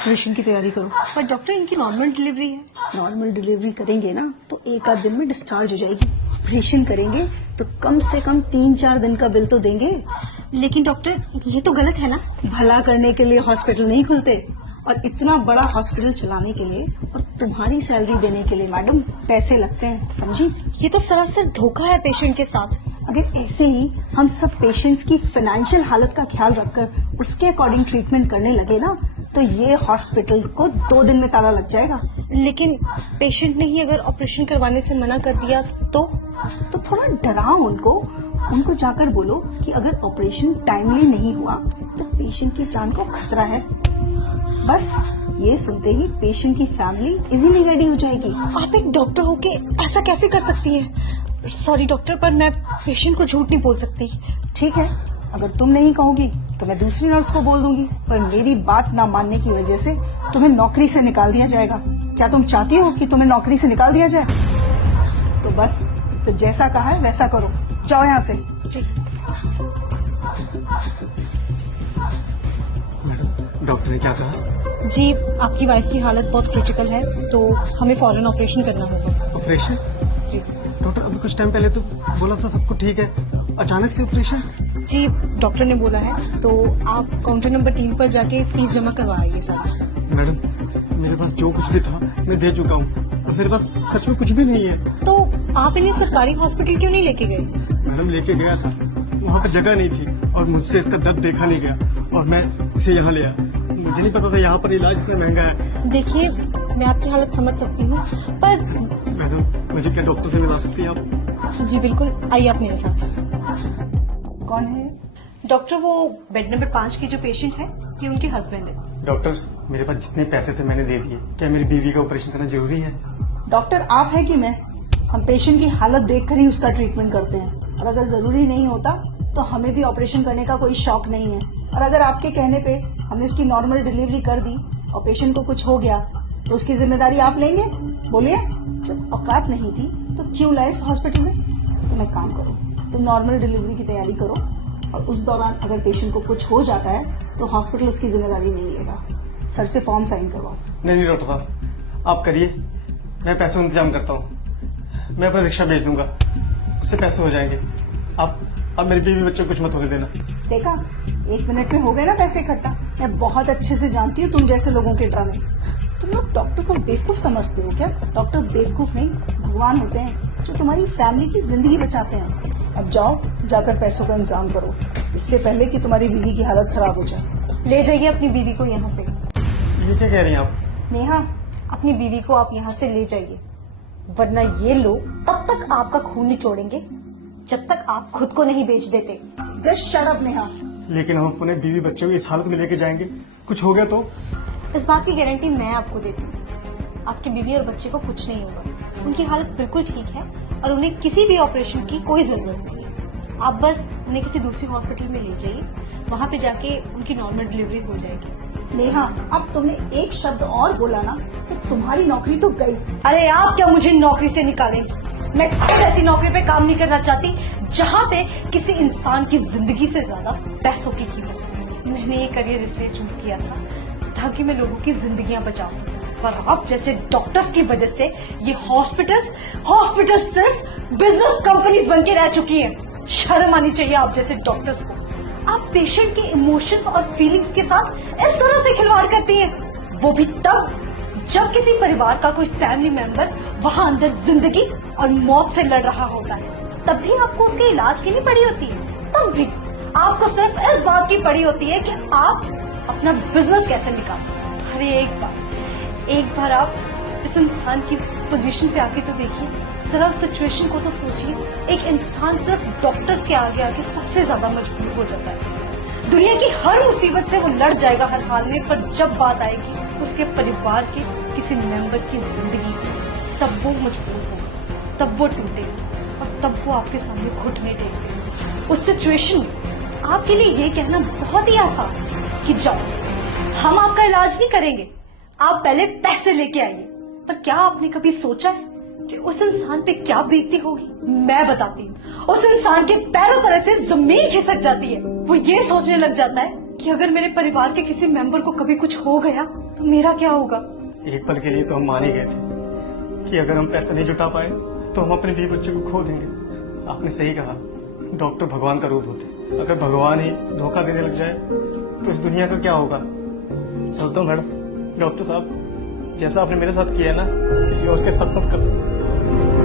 Operation की तैयारी करो। पर डॉक्टर इनकी नॉर्मल डिलीवरी है। नॉर्मल डिलीवरी करेंगे ना तो एक आध दिन में डिस्चार्ज हो जाएगी। ऑपरेशन करेंगे तो कम से कम 3-4 दिन का बिल तो देंगे। लेकिन डॉक्टर ये तो गलत है ना। भला करने के लिए हॉस्पिटल नहीं खुलते, और इतना बड़ा हॉस्पिटल चलाने के लिए और तुम्हारी सैलरी देने के लिए मैडम पैसे लगते हैं, समझी? ये तो सरासर धोखा है पेशेंट के साथ। अगर ऐसे ही हम सब पेशेंट्स की फाइनेंशियल हालत का ख्याल रखकर उसके अकॉर्डिंग ट्रीटमेंट करने लगे ना तो ये हॉस्पिटल को 2 दिन में ताला लग जाएगा। लेकिन पेशेंट ने ही अगर ऑपरेशन करवाने से मना कर दिया तो थोड़ा डराओ उनको जाकर बोलो कि अगर ऑपरेशन टाइमली नहीं हुआ तो पेशेंट की जान को खतरा है। बस ये सुनते ही पेशेंट की फैमिली इजीली रेडी हो जाएगी। आप एक डॉक्टर होके ऐसा कैसे कर सकती हैं? सॉरी डॉक्टर, पर मैं पेशेंट को झूठ नहीं बोल सकती। ठीक है, अगर तुम नहीं कहोगी तो मैं दूसरी नर्स को बोल दूंगी, पर मेरी बात ना मानने की वजह से तुम्हें नौकरी से निकाल दिया जाएगा। क्या तुम चाहती हो कि तुम्हें नौकरी से निकाल दिया जाए? तो बस फिर जैसा कहा है वैसा करो, जाओ यहाँ से। जी। डॉक्टर ने क्या कहा? जी, आपकी वाइफ की हालत बहुत क्रिटिकल है तो हमें फौरन ऑपरेशन करना होगा। ऑपरेशन? जी डॉक्टर अभी कुछ टाइम पहले तो बोला था सब कुछ ठीक है, अचानक से ऑपरेशन? जी, डॉक्टर ने बोला है तो आप काउंटर नंबर 3 पर जाके फीस जमा करवाइए सारा। मैडम मेरे पास जो कुछ भी था मैं दे चुका हूँ, मेरे पास सच में कुछ भी नहीं है। तो आप इन्हें सरकारी हॉस्पिटल क्यों नहीं लेके गए? मैडम लेके गया था, वहाँ पे जगह नहीं थी और मुझसे इसका दर्द देखा नहीं गया और मैं इसे यहाँ ले आया। मुझे नहीं पता था यहाँ पर इलाज इतना महंगा है। देखिए, मैं आपकी हालत समझ सकती हूँ, पर मैडम मुझे क्या डॉक्टर से मिला सकती है आप? जी बिल्कुल, आइए आप मेरे साथ। कौन है? डॉक्टर, वो बेड नंबर 5 की जो पेशेंट है ये उनके हस्बैंड है। डॉक्टर मेरे पास जितने पैसे थे मैंने दे दिए, क्या मेरी बीवी का ऑपरेशन करना जरूरी है? डॉक्टर आप है कि मैं? हम पेशेंट की हालत देखकर ही उसका ट्रीटमेंट करते हैं, और अगर जरूरी नहीं होता तो हमें भी ऑपरेशन करने का कोई शौक नहीं है। और अगर आपके कहने पे हमने उसकी नॉर्मल डिलीवरी कर दी और पेशेंट को कुछ हो गया तो उसकी जिम्मेदारी आप लेंगे? बोलिए, जब औकात नहीं थी तो क्यों लाए इस हॉस्पिटल में? तुम एक काम करो, तुम नॉर्मल डिलीवरी की तैयारी करो, और उस दौरान अगर पेशेंट को कुछ हो जाता है तो हॉस्पिटल उसकी जिम्मेदारी नहीं लेगा। सर से फॉर्म साइन करवाओ। नहीं डॉक्टर साहब, आप करिए, मैं पैसों का इंतजाम करता हूँ। मैं अपना रिक्शा भेज दूंगा, उससे पैसे हो जाएंगे। आप मेरी बीवी बच्चे को कुछ मत होने देना। देखा, 1 मिनट में हो गए ना पैसे इकट्ठा। मैं बहुत अच्छे से जानती हूँ तुम जैसे लोगों के ड्रामे। तुम लोग डॉक्टर को बेवकूफ समझते हो क्या? डॉक्टर बेवकूफ नहीं, भगवान होते हैं जो तुम्हारी फैमिली की जिंदगी बचाते हैं। अब जाओ, जाकर पैसों का इंतजाम करो, इससे पहले कि तुम्हारी बीवी की हालत खराब हो जाए। ले जाइए अपनी बीवी को यहाँ से। ये क्या कह रही हैं आप? नेहा, अपनी बीवी को आप यहाँ से ले जाइए, वरना ये लोग तब तक आपका खून निचोड़ेंगे जब तक आप खुद को नहीं बेच देते। Just shut up Neha. लेकिन हम अपने बीवी बच्चों को इस हालत में लेके जाएंगे, कुछ हो गया तो? इस बात की गारंटी मैं आपको देती हूँ, आपकी बीवी और बच्चे को कुछ नहीं होगा। उनकी हालत बिल्कुल ठीक है और उन्हें किसी भी ऑपरेशन की कोई जरूरत नहीं है। आप बस उन्हें किसी दूसरी हॉस्पिटल में ले जाइए, वहाँ पे जाके उनकी नॉर्मल डिलीवरी हो जाएगी। नेहा, अब तुमने एक शब्द और बोला ना तो तुम्हारी नौकरी तो गई। अरे आप क्या मुझे नौकरी से निकालेंगे? मैं खुद ऐसी नौकरी पे काम नहीं करना चाहती जहाँ पे किसी इंसान की जिंदगी से ज्यादा पैसों की कीमत है। मैंने ये करियर इसलिए चूज किया था ताकि मैं लोगों की जिंदगियां बचा सकूं, पर आप जैसे डॉक्टर्स की वजह से ये हॉस्पिटल्स सिर्फ बिजनेस कंपनीज बन के रह चुकी हैं। शर्म आनी चाहिए आप जैसे डॉक्टर्स को। आप पेशेंट के इमोशंस और फीलिंग्स के साथ इस तरह से खिलवाड़ करती हैं, वो भी तब जब किसी परिवार का कोई फैमिली मेंबर वहां अंदर जिंदगी और मौत से लड़ रहा होता है। तब भी आपको उसके इलाज की नहीं पड़ी होती है, तब भी आपको सिर्फ इस बात की पड़ी होती है कि आप अपना बिजनेस कैसे निकालें। अरे एक बार आप इस इंसान की पोजीशन पे आके तो देखिए, जरा उस सिचुएशन को तो सोचिए। एक इंसान सिर्फ डॉक्टर्स के आगे आके सबसे ज्यादा मजबूर हो जाता है। दुनिया की हर मुसीबत से वो लड़ जाएगा हर हाल में, पर जब बात आएगी उसके परिवार के किसी मेंबर की जिंदगी की, तब वो मजबूर होगा, तब वो टूटेगा और तब वो आपके सामने घुटने टेकेगा। उस सिचुएशन में आपके लिए ये कहना बहुत ही आसान है कि जाओ, हम आपका इलाज नहीं करेंगे, आप पहले पैसे लेके आइए। पर क्या आपने कभी सोचा है कि उस इंसान पे क्या बीतती होगी? मैं बताती हूँ। उस इंसान के पैरों तरह से जमीन खिसक जाती है। वो ये सोचने लग जाता है कि अगर मेरे परिवार के किसी मेंबर को कभी कुछ हो गया तो मेरा क्या होगा। एक पल के लिए तो हम मान ही गए थे कि अगर हम पैसा नहीं जुटा पाए तो हम अपने बीवी बच्चों को खो देंगे। आपने सही कहा, डॉक्टर भगवान का रूप होते। अगर भगवान ही धोखा देने लग जाए तो इस दुनिया का क्या होगा। चलता हूँ मैडम। डॉक्टर साहब, जैसा आपने मेरे साथ किया ना, किसी और के साथ मत करो।